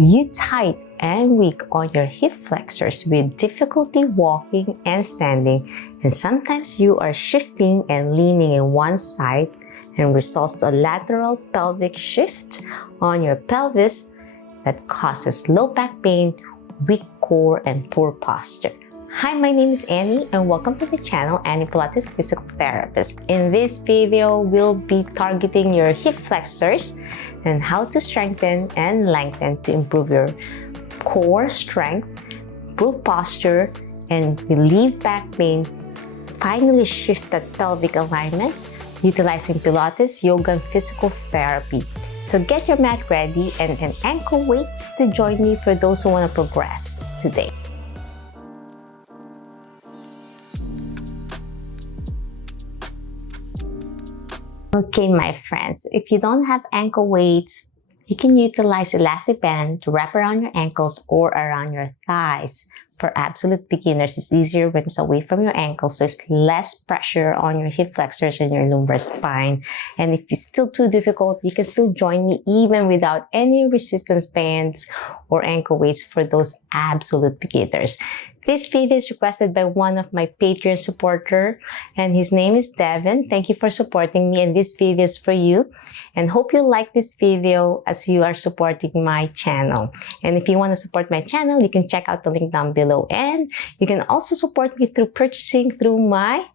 you tight and weak on your hip flexors with difficulty walking and standing, and sometimes you are shifting and leaning in one side and results to a lateral pelvic shift on your pelvis that causes low back pain, weak core, and poor posture? Hi, my name is Annie and welcome to the channel, Annie Pilates Physical Therapist. In this video, we'll be targeting your hip flexors and how to strengthen and lengthen to improve your core strength, improve posture, and relieve back pain, finally shift that pelvic alignment utilizing Pilates, yoga, and physical therapy. So get your mat ready and ankle weights to join me for those who want to progress today. Okay, my friends, if you don't have ankle weights, you can utilize elastic band to wrap around your ankles or around your thighs. For absolute beginners, it's easier when it's away from your ankles, so it's less pressure on your hip flexors and your lumbar spine. And if it's still too difficult, you can still join me even without any resistance bands or ankle weights for those absolute beginners. This video is requested by one of my Patreon supporter, and his name is Devin. Thank you for supporting me, and this video is for you. And hope you like this video as you are supporting my channel. And if you want to support my channel, you can check out the link down below. And you can also support me through purchasing through my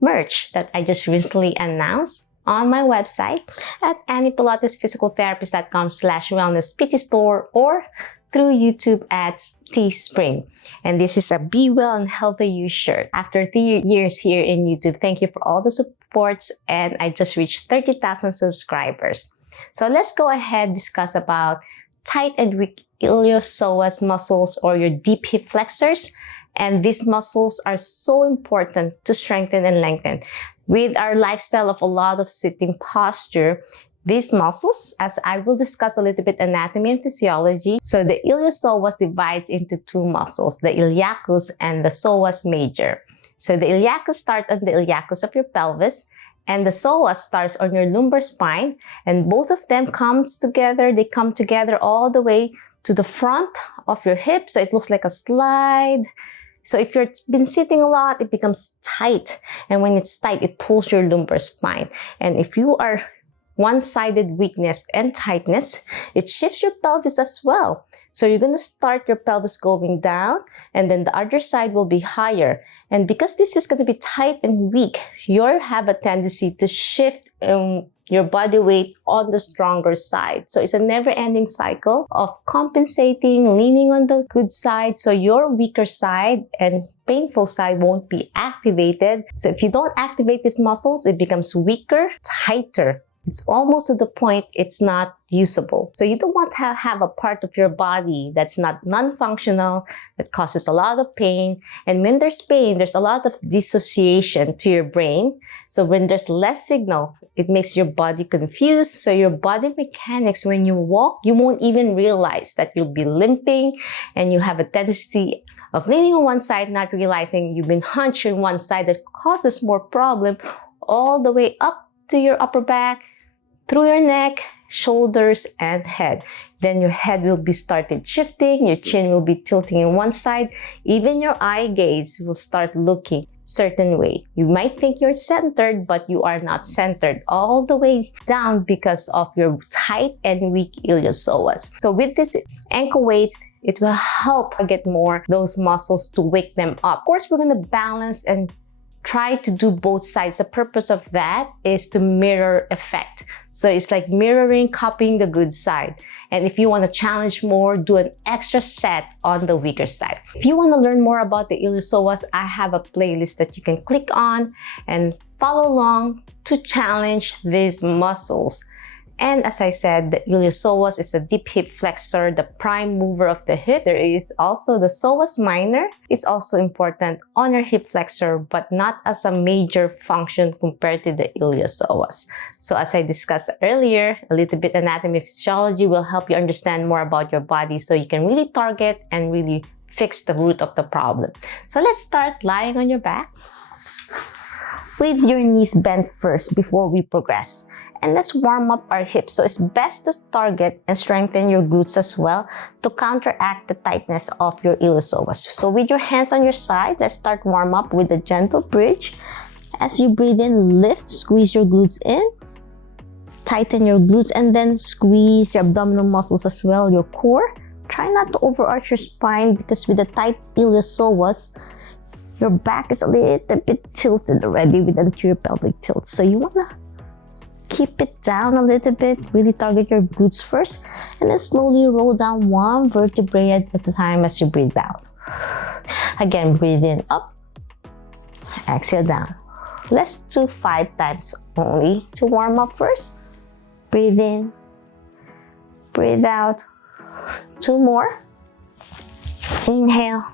merch that I just recently announced on my website at anniepilatesphysicaltherapist.com/wellness/PT-store or through YouTube at Teespring. And this is a Be Well and Healthy You shirt. After 3 years here in YouTube, thank you for all the supports, and I just reached 30,000 subscribers. So let's go ahead and discuss about tight and weak Weakiliosoas muscles or your deep hip flexors. And these muscles are so important to strengthen and lengthen. With our lifestyle of a lot of sitting posture, these muscles, as I will discuss a little bit anatomy and physiology. So the iliopsoas divides into two muscles, the iliacus and the psoas major. So the iliacus start on the iliacus of your pelvis, and the psoas starts on your lumbar spine, and both of them comes together. They come together all the way to the front of your hip, so it looks like a slide. So if you've been sitting a lot, it becomes tight, and when it's tight, it pulls your lumbar spine. And if you are one-sided weakness and tightness, it shifts your pelvis as well. So you're going to start your pelvis going down, and then the other side will be higher. And because this is going to be tight and weak, you have a tendency to shift your body weight on the stronger side. So it's a never-ending cycle of compensating, leaning on the good side, so your weaker side and painful side won't be activated. So if you don't activate these muscles, it becomes weaker, tighter. It's almost to the point it's not usable. So you don't want to have a part of your body that's not non-functional, that causes a lot of pain. And when there's pain, there's a lot of dissociation to your brain. So when there's less signal, it makes your body confused. So your body mechanics, when you walk, you won't even realize that you'll be limping, and you have a tendency of leaning on one side, not realizing you've been hunched on one side. That causes more problem all the way up to your upper back, through your neck, shoulders, and head. Then your head will be started shifting, your chin will be tilting in one side, even your eye gaze will start looking certain way. You might think you're centered, but you are not centered all the way down because of your tight and weak iliopsoas. So with this ankle weights, it will help get more those muscles to wake them up. Of course, we're going to balance and try to do both sides. The purpose of that is to mirror effect. So it's like mirroring, copying the good side. And if you want to challenge more, do an extra set on the weaker side. If you want to learn more about the iliopsoas, I have a playlist that you can click on and follow along to challenge these muscles. And as I said, the iliopsoas is a deep hip flexor, the prime mover of the hip. There is also the psoas minor. It's also important on your hip flexor, but not as a major function compared to the iliopsoas. So as I discussed earlier, a little bit anatomy and physiology will help you understand more about your body so you can really target and really fix the root of the problem. So let's start lying on your back with your knees bent first before we progress. and let's warm up our hips. So it's best to target and strengthen your glutes as well to counteract the tightness of your iliopsoas. So with your hands on your side, let's start warm up with a gentle bridge. As you breathe in, lift, squeeze your glutes in, tighten your glutes, and then squeeze your abdominal muscles as well, your core. Try not to overarch your spine because with the tight iliopsoas, your back is a little bit tilted already with anterior pelvic tilt. So you want to keep it down a little bit, really target your glutes first, and then slowly roll down one vertebrae at a time as you breathe out. Again, breathe in, up, exhale down. Let's do 5 times only to warm up first. Breathe in, breathe out. 2 more. Inhale,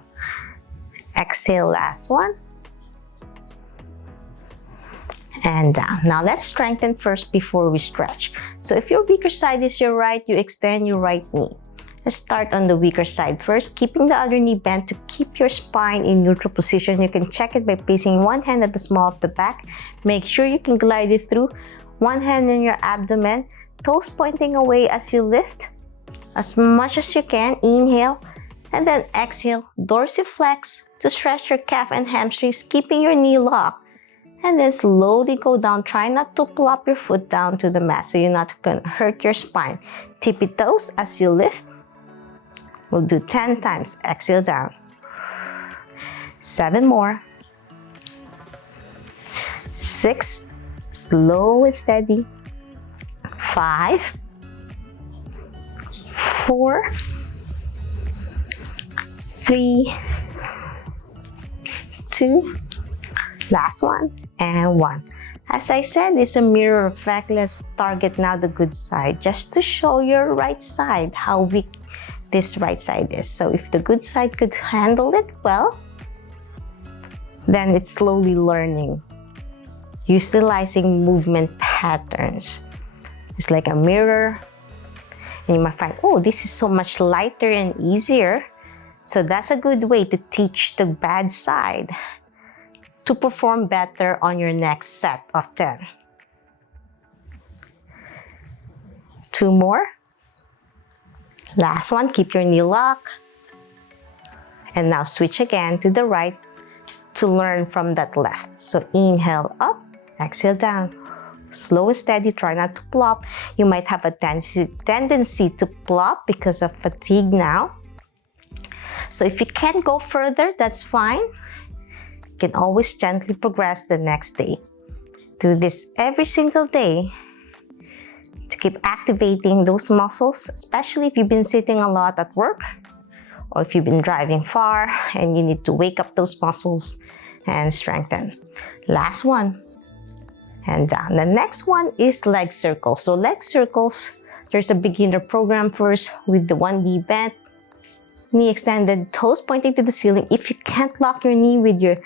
exhale, last one. And down. Now let's strengthen first before we stretch. So if your weaker side is your right, you extend your right knee. Let's start on the weaker side first, keeping the other knee bent to keep your spine in neutral position. You can check it by placing one hand at the small of the back. Make sure you can glide it through. One hand in your abdomen, toes pointing away as you lift as much as you can. Inhale, and then exhale, dorsiflex to stretch your calf and hamstrings, keeping your knee locked. And then slowly go down. Try not to plop your foot down to the mat so you're not going to hurt your spine. Tippy toes as you lift. We'll do 10 times. Exhale down. 7 more. 6. Slow and steady. 5. 4. 3. 2. Last one. And 1. As I said, it's a mirror effect. Let's target now the good side just to show your right side how weak this right side is. So if the good side could handle it well, then it's slowly learning, utilizing movement patterns. It's like a mirror, and you might find, oh, this is so much lighter and easier. So that's a good way to teach the bad side to perform better on your next set of 10. 2 more. Last one, keep your knee locked. And now switch again to the right to learn from that left. So inhale up, exhale down. Slow and steady, try not to plop. You might have a tendency to plop because of fatigue now. So if you can't go further, that's fine. You can always gently progress the next day. Do this every single day to keep activating those muscles, especially if you've been sitting a lot at work or if you've been driving far and you need to wake up those muscles and strengthen. Last one. And down. The next one is leg circles. So leg circles, there's a beginner program first with the one knee bent, knee extended, toes pointing to the ceiling. If you can't lock your knee with your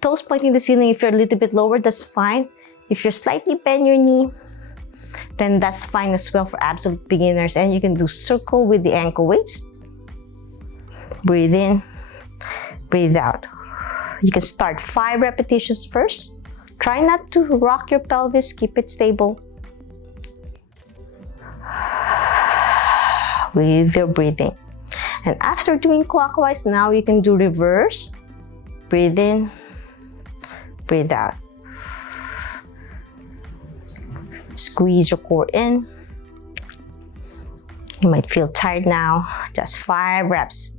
toes pointing to the ceiling, if you're a little bit lower, that's fine. If you're slightly bend your knee, then that's fine as well for absolute beginners. And you can do circle with the ankle weights. Breathe in, breathe out. You can start 5 repetitions first. Try not to rock your pelvis, keep it stable with your breathing. And after doing clockwise, now you can do reverse. Breathe in, breathe out. Squeeze your core in. You might feel tired now. Just 5 reps.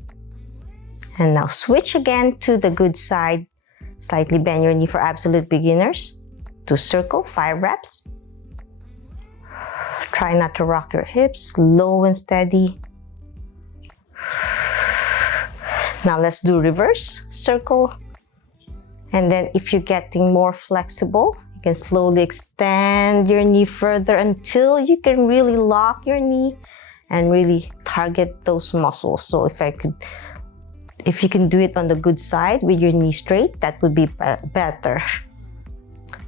And now switch again to the good side. Slightly bend your knee for absolute beginners. To circle, 5 reps. Try not to rock your hips, slow and steady. Now let's do reverse circle. And then if you're getting more flexible, you can slowly extend your knee further until you can really lock your knee and really target those muscles. So if you can do it on the good side with your knee straight, that would be better.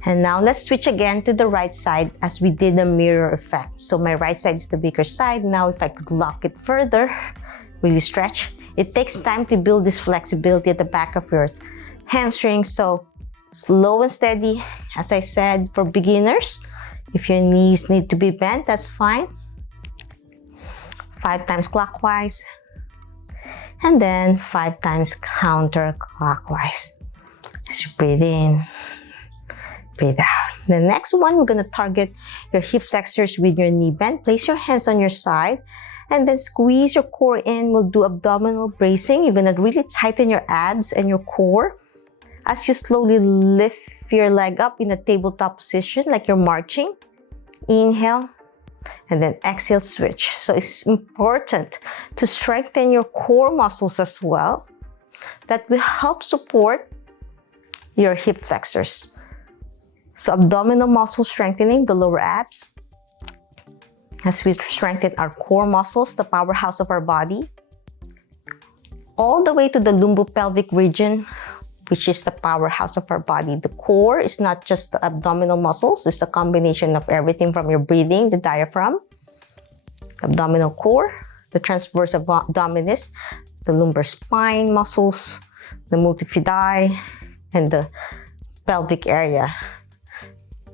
And now let's switch again to the right side as we did a mirror effect. So my right side is the weaker side. Now if I could lock it further, really stretch. It takes time to build this flexibility at the back of your hamstrings. So slow and steady. As I said, for beginners, If your knees need to be bent, that's fine. 5 times clockwise. And then 5 times counterclockwise. Just breathe in, breathe out. The next one, we're gonna target your hip flexors with your knee bent. Place your hands on your side and then squeeze your core in. We'll do abdominal bracing. You're gonna really tighten your abs and your core as you slowly lift your leg up in a tabletop position like you're marching. Inhale and then exhale, switch. So it's important to strengthen your core muscles as well. That will help support your hip flexors. So abdominal muscle strengthening, the lower abs, as we strengthen our core muscles, the powerhouse of our body, all the way to the lumbo-pelvic region, which is the powerhouse of our body. The core is not just the abdominal muscles, it's a combination of everything from your breathing, the diaphragm, the abdominal core, the transverse abdominis, the lumbar spine muscles, the multifidi, and the pelvic area,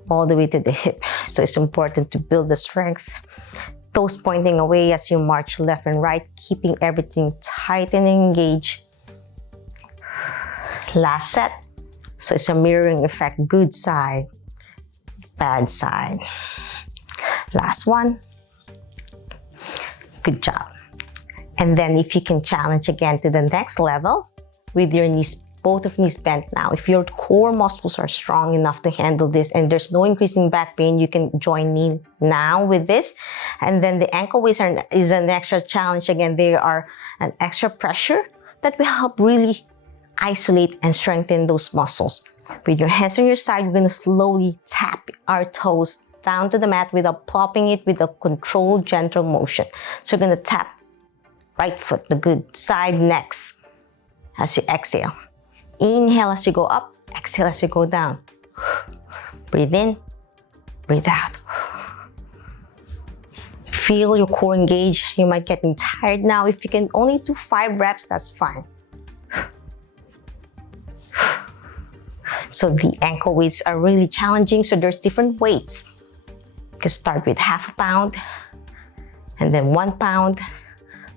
all the way to the hip. So it's important to build the strength. Toes pointing away as you march left and right, keeping everything tight and engaged. Last set. So it's a mirroring effect. Good side, bad side. Last one. Good job. And then if you can challenge again to the next level with your knees, both of knees bent now. If your core muscles are strong enough to handle this and there's no increasing back pain, you can join me now with this. And then the ankle weights is an extra challenge. Again, they are an extra pressure that will help really isolate and strengthen those muscles. With your hands on your side, we're gonna slowly tap our toes down to the mat without plopping it, with a controlled, gentle motion. So we're gonna tap right foot, the good side next as you exhale. Inhale as you go up, exhale as you go down. Breathe in, breathe out. Feel your core engage. You might get tired now. If you can only do 5 reps, that's fine. So the ankle weights are really challenging. So there's different weights. You can start with half a pound and then 1 pound.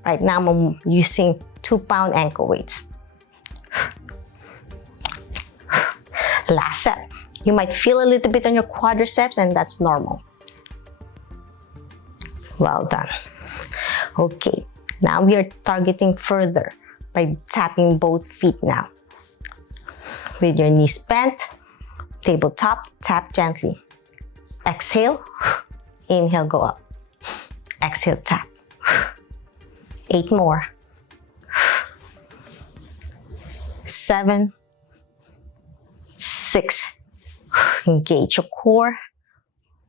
Right now I'm using 2-pound ankle weights. Last set. You might feel a little bit on your quadriceps, and that's normal. Well done. Okay, now we are targeting further by tapping both feet now. With your knees bent, tabletop, tap gently. Exhale, inhale, go up. Exhale, tap. 8 more. 7, 6, engage your core.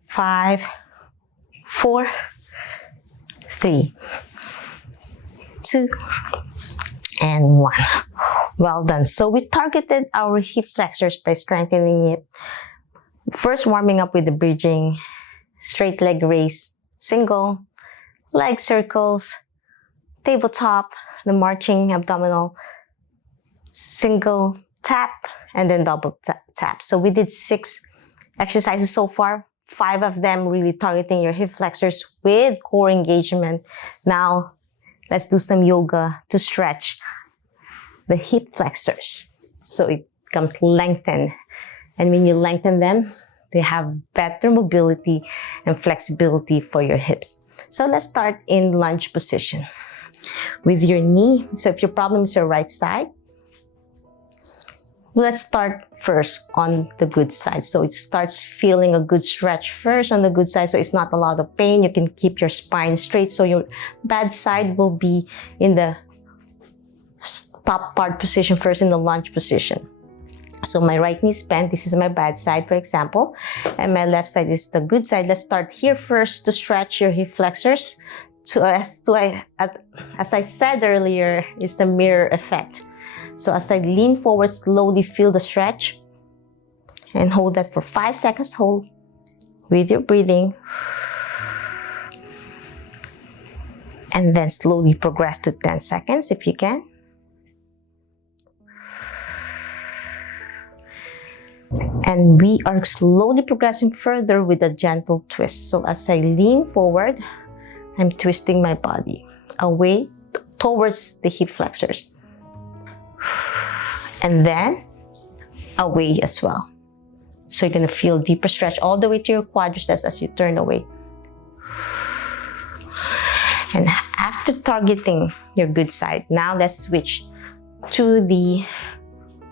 5, 4, 3, 2, and 1. Well done. So we targeted our hip flexors by strengthening it. First, warming up with the bridging, straight leg raise, single, leg circles, tabletop, the marching abdominal, single tap, and then double tap. So we did 6 exercises so far, 5 of them really targeting your hip flexors with core engagement. Now, let's do some yoga to stretch the hip flexors so it becomes lengthened. And when you lengthen them, they have better mobility and flexibility for your hips. So let's start in lunge position with your knee. So if your problem is your right side, let's start first on the good side. So it starts feeling a good stretch first on the good side. So it's not a lot of pain. You can keep your spine straight. So your bad side will be in the top part position first, in the lunge position. So my right knee is bent. This is my bad side, for example. And my left side is the good side. Let's start here first to stretch your hip flexors. As I said earlier, it's the mirror effect. So as I lean forward, slowly feel the stretch and hold that for 5 seconds. Hold with your breathing. And then slowly progress to 10 seconds if you can. And we are slowly progressing further with a gentle twist. So as I lean forward, I'm twisting my body away towards the hip flexors. And then away as well. So you're gonna feel deeper stretch all the way to your quadriceps as you turn away. And after targeting your good side, now let's switch to the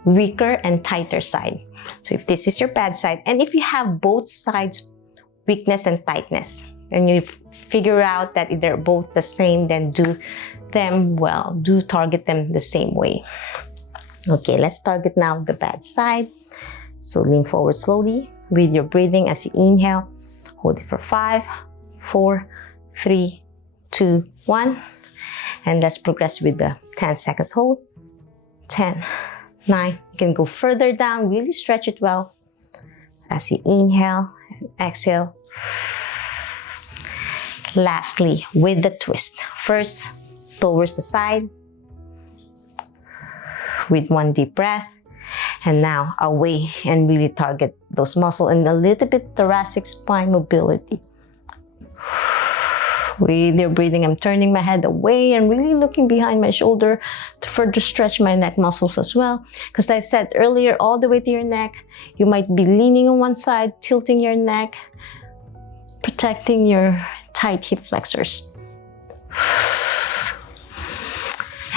weaker and tighter side. So if this is your bad side, and if you have both sides, weakness and tightness, and you figure out that they're both the same, then do them well. Do target them the same way. Okay, let's target now the bad side. So lean forward slowly with your breathing as you inhale. Hold it for 5, 4, 3, 2, 1. And let's progress with the 10 seconds hold. 10, 9. You can go further down, really stretch it well. As you inhale and exhale. Lastly, with the twist. First, towards the side. With one deep breath. And now away and really target those muscles and a little bit thoracic spine mobility. With your breathing, I'm turning my head away and really looking behind my shoulder to further stretch my neck muscles as well. Because I said earlier, all the way to your neck, you might be leaning on one side, tilting your neck, protecting your tight hip flexors.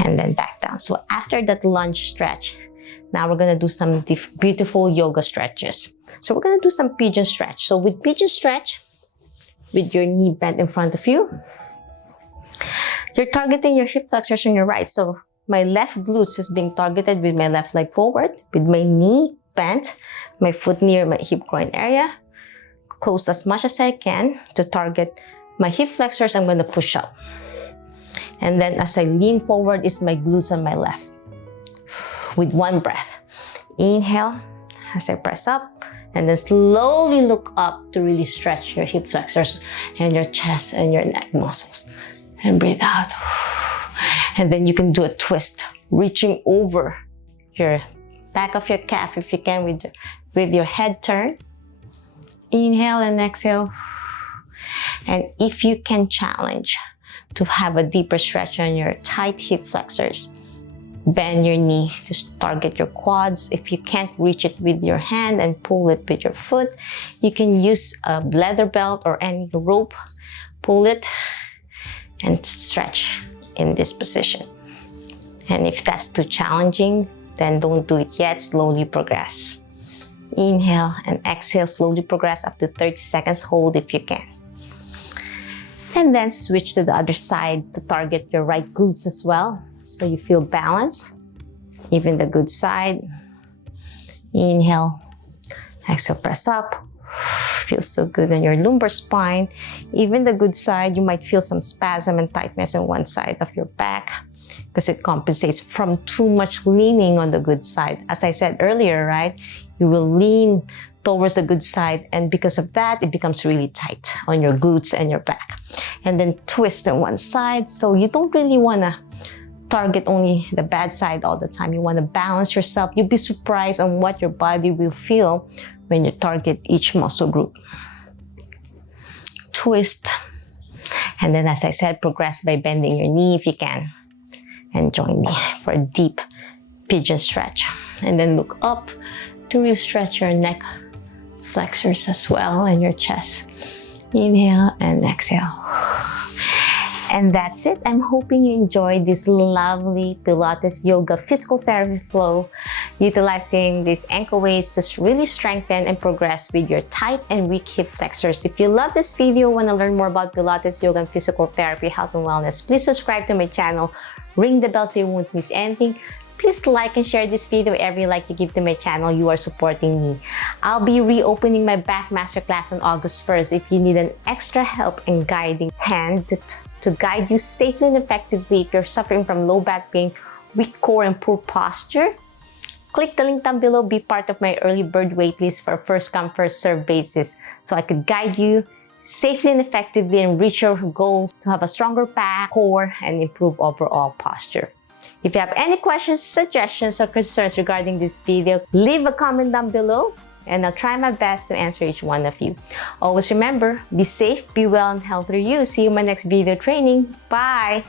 And then back down. So after that lunge stretch, now we're gonna do some beautiful yoga stretches. So we're gonna do some pigeon stretch. So with pigeon stretch, with your knee bent in front of you, you're targeting your hip flexors on your right. So my left glutes is being targeted with my left leg forward, with my knee bent, my foot near my hip groin area, close as much as I can to target my hip flexors. I'm gonna push up. And then as I lean forward is my glutes on my left. With one breath. Inhale as I press up, and then slowly look up to really stretch your hip flexors and your chest and your neck muscles. And breathe out. And then you can do a twist, reaching over your back of your calf if you can with your head turn. Inhale and exhale. And if you can challenge to have a deeper stretch on your tight hip flexors, bend your knee to target your quads. If you can't reach it with your hand and pull it with your foot, you can use a leather belt or any rope. Pull it and stretch in this position. And if that's too challenging, then don't do it yet. Slowly progress. Inhale and exhale. Slowly progress up to 30 seconds. Hold if you can. And then switch to the other side to target your right glutes as well. So you feel balance, even the good side. Inhale, exhale, press up. Feels so good in your lumbar spine. Even the good side, you might feel some spasm and tightness on one side of your back because it compensates from too much leaning on the good side. As I said earlier, right? You will lean towards the good side, and because of that, it becomes really tight on your glutes and your back. And then twist on one side. So you don't really want to target only the bad side all the time. You want to balance yourself. You'll be surprised on what your body will feel when you target each muscle group. Twist. And then, as I said, progress by bending your knee if you can. And join me for a deep pigeon stretch. And then look up to really stretch your neck flexors as well and your chest. Inhale and exhale. And that's it. I'm hoping you enjoyed this lovely Pilates yoga physical therapy flow, utilizing these ankle weights to really strengthen and progress with your tight and weak hip flexors. If you love this video, want to learn more about Pilates yoga and physical therapy, health and wellness, please subscribe to my channel. Ring the bell so you won't miss anything. Please like and share this video. Every like you give to my channel, you are supporting me. I'll be reopening my back masterclass on August 1st. If you need an extra help and guiding hand to guide you safely and effectively if you're suffering from low back pain, weak core, and poor posture, click the link down below. Be part of my early bird waitlist for a first come, first serve basis so I could guide you safely and effectively and reach your goals to have a stronger back, core, and improve overall posture. If you have any questions, suggestions, or concerns regarding this video, leave a comment down below. and I'll try my best to answer each one of you. Always remember, be safe, be well, and healthy you. See you in my next video training. Bye!